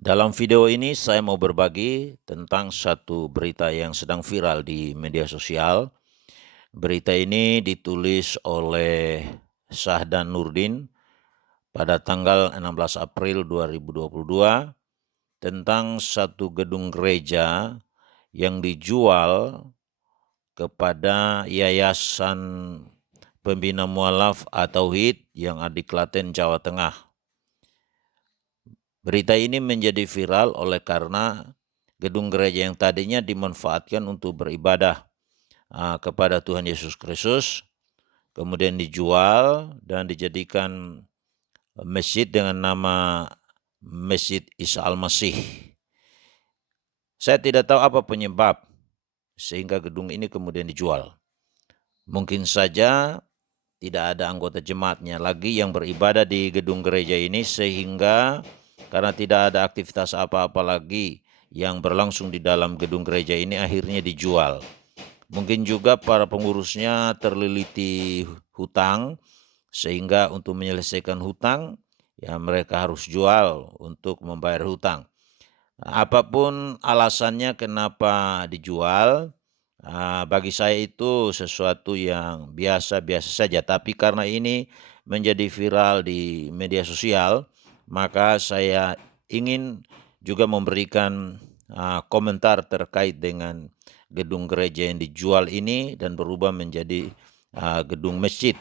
Dalam video ini saya mau berbagi tentang satu berita yang sedang viral di media sosial. Berita ini ditulis oleh Syahdan Nurdin pada tanggal 16 April 2022 tentang satu gedung gereja yang dijual kepada Yayasan Pembina Mualaf atau HIT yang ada di Klaten, Jawa Tengah. Berita ini menjadi viral oleh karena gedung gereja yang tadinya dimanfaatkan untuk beribadah kepada Tuhan Yesus Kristus, kemudian dijual dan dijadikan masjid dengan nama Masjid Isa Al-Masih. Saya tidak tahu apa penyebab sehingga gedung ini kemudian dijual. Mungkin saja tidak ada anggota jemaatnya lagi yang beribadah di gedung gereja ini, sehingga karena tidak ada aktivitas apa-apa lagi yang berlangsung di dalam gedung gereja ini, akhirnya dijual. Mungkin juga para pengurusnya terliliti hutang, sehingga untuk menyelesaikan hutang ya mereka harus jual untuk membayar hutang. Apapun alasannya kenapa dijual, bagi saya itu sesuatu yang biasa-biasa saja. Tapi karena ini menjadi viral di media sosial, maka saya ingin juga memberikan komentar terkait dengan gedung gereja yang dijual ini dan berubah menjadi gedung masjid.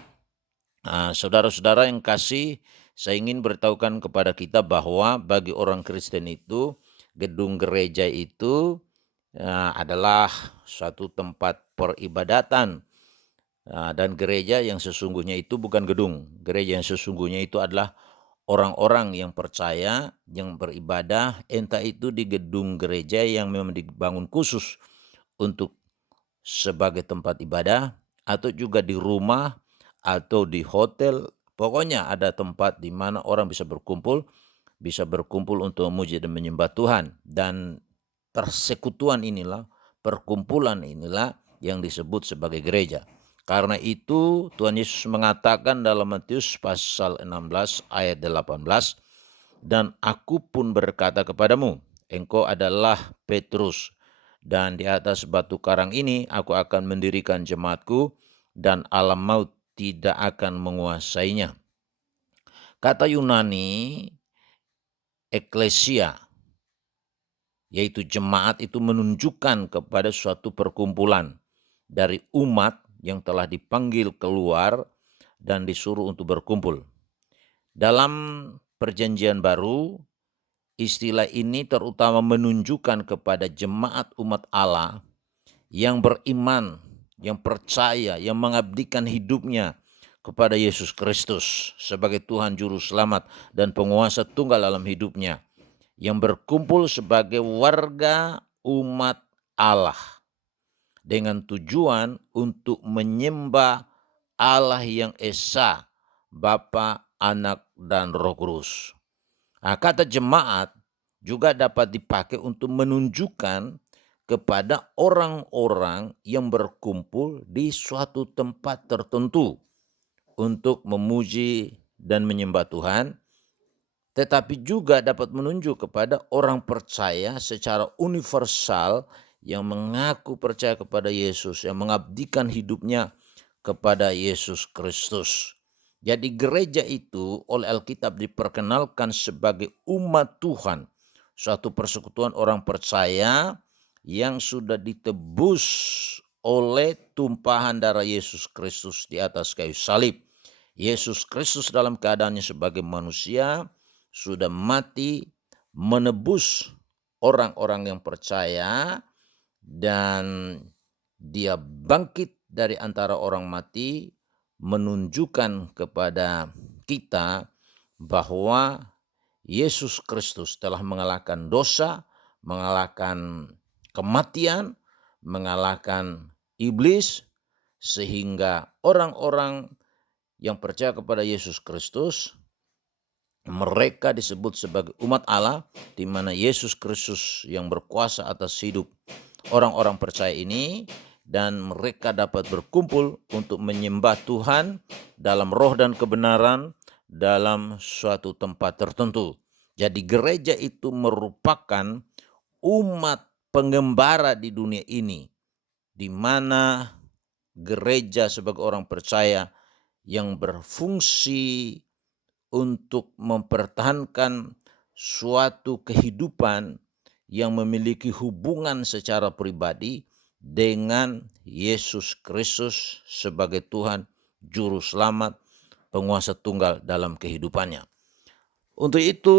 Saudara-saudara yang kasih, saya ingin beritahukan kepada kita bahwa bagi orang Kristen itu, gedung gereja itu adalah suatu tempat peribadatan. Dan gereja yang sesungguhnya itu bukan gedung. Gereja yang sesungguhnya itu adalah orang-orang yang percaya, yang beribadah, entah itu di gedung gereja yang memang dibangun khusus untuk sebagai tempat ibadah, atau juga di rumah, atau di hotel. Pokoknya ada tempat di mana orang bisa berkumpul untuk memuji dan menyembah Tuhan. Dan persekutuan inilah, perkumpulan inilah yang disebut sebagai gereja. Karena itu Tuhan Yesus mengatakan dalam Matius pasal 16 ayat 18, "Dan aku pun berkata kepadamu, engkau adalah Petrus, dan di atas batu karang ini aku akan mendirikan jemaatku, dan alam maut tidak akan menguasainya." Kata Yunani eklesia, yaitu jemaat, itu menunjukkan kepada suatu perkumpulan dari umat yang telah dipanggil keluar dan disuruh untuk berkumpul. Dalam perjanjian baru, istilah ini terutama menunjukkan kepada jemaat umat Allah yang beriman, yang percaya, yang mengabdikan hidupnya kepada Yesus Kristus sebagai Tuhan Juru Selamat dan penguasa tunggal dalam hidupnya, yang berkumpul sebagai warga umat Allah dengan tujuan untuk menyembah Allah yang Esa, Bapa, Anak, dan Roh Kudus. Kata jemaat juga dapat dipakai untuk menunjukkan kepada orang-orang yang berkumpul di suatu tempat tertentu untuk memuji dan menyembah Tuhan, tetapi juga dapat menunjuk kepada orang percaya secara universal yang mengaku percaya kepada Yesus, yang mengabdikan hidupnya kepada Yesus Kristus. Jadi gereja itu oleh Alkitab diperkenalkan sebagai umat Tuhan, suatu persekutuan orang percaya yang sudah ditebus oleh tumpahan darah Yesus Kristus di atas kayu salib. Yesus Kristus dalam keadaannya sebagai manusia sudah mati menebus orang-orang yang percaya, dan dia bangkit dari antara orang mati, menunjukkan kepada kita bahwa Yesus Kristus telah mengalahkan dosa, mengalahkan kematian, mengalahkan iblis, sehingga orang-orang yang percaya kepada Yesus Kristus, mereka disebut sebagai umat Allah, di mana Yesus Kristus yang berkuasa atas hidup orang-orang percaya ini, dan mereka dapat berkumpul untuk menyembah Tuhan dalam roh dan kebenaran dalam suatu tempat tertentu. Jadi gereja itu merupakan umat pengembara di dunia ini, di mana gereja sebagai orang percaya yang berfungsi untuk mempertahankan suatu kehidupan yang memiliki hubungan secara pribadi dengan Yesus Kristus sebagai Tuhan, Juru Selamat, penguasa tunggal dalam kehidupannya. Untuk itu,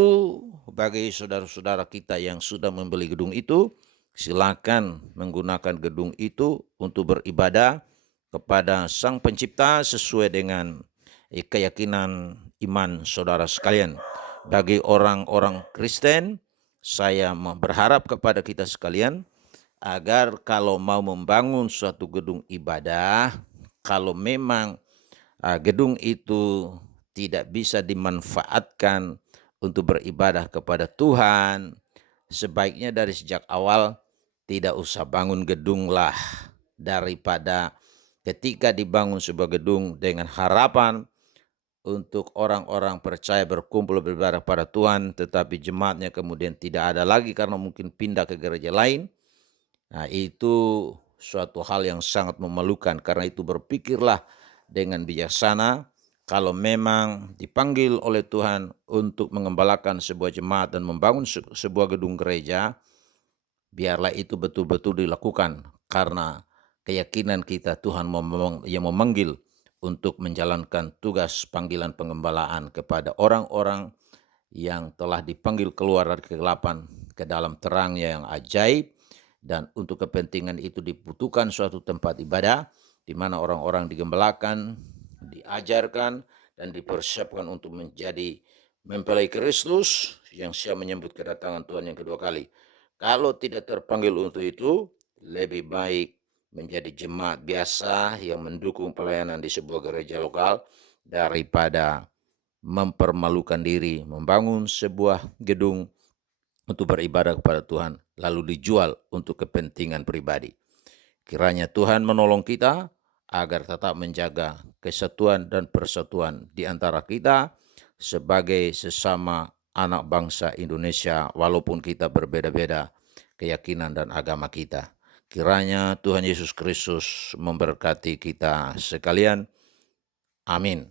bagi saudara-saudara kita yang sudah membeli gedung itu, silakan menggunakan gedung itu untuk beribadah kepada Sang Pencipta sesuai dengan keyakinan iman saudara sekalian. Bagi orang-orang Kristen, saya berharap kepada kita sekalian agar kalau mau membangun suatu gedung ibadah, kalau memang gedung itu tidak bisa dimanfaatkan untuk beribadah kepada Tuhan, sebaiknya dari sejak awal tidak usah bangun gedung lah, daripada ketika dibangun sebuah gedung dengan harapan untuk orang-orang percaya berkumpul beribadah pada Tuhan, tetapi jemaatnya kemudian tidak ada lagi karena mungkin pindah ke gereja lain. Nah, itu suatu hal yang sangat memalukan. Karena itu berpikirlah dengan bijaksana. Kalau memang dipanggil oleh Tuhan untuk mengembalakan sebuah jemaat dan membangun sebuah gedung gereja, biarlah itu betul-betul dilakukan karena keyakinan kita Tuhan yang memanggil untuk menjalankan tugas panggilan pengembalaan kepada orang-orang yang telah dipanggil keluar dari kegelapan ke dalam terangnya yang ajaib. Dan untuk kepentingan itu dibutuhkan suatu tempat ibadah di mana orang-orang digembalakan, diajarkan, dan dipersiapkan untuk menjadi mempelai Kristus yang siap menyambut kedatangan Tuhan yang kedua kali. Kalau tidak terpanggil untuk itu, lebih baik menjadi jemaat biasa yang mendukung pelayanan di sebuah gereja lokal daripada mempermalukan diri, membangun sebuah gedung untuk beribadah kepada Tuhan, lalu dijual untuk kepentingan pribadi. Kiranya Tuhan menolong kita agar tetap menjaga kesatuan dan persatuan di antara kita sebagai sesama anak bangsa Indonesia, walaupun kita berbeda-beda keyakinan dan agama kita. Kiranya Tuhan Yesus Kristus memberkati kita sekalian. Amin.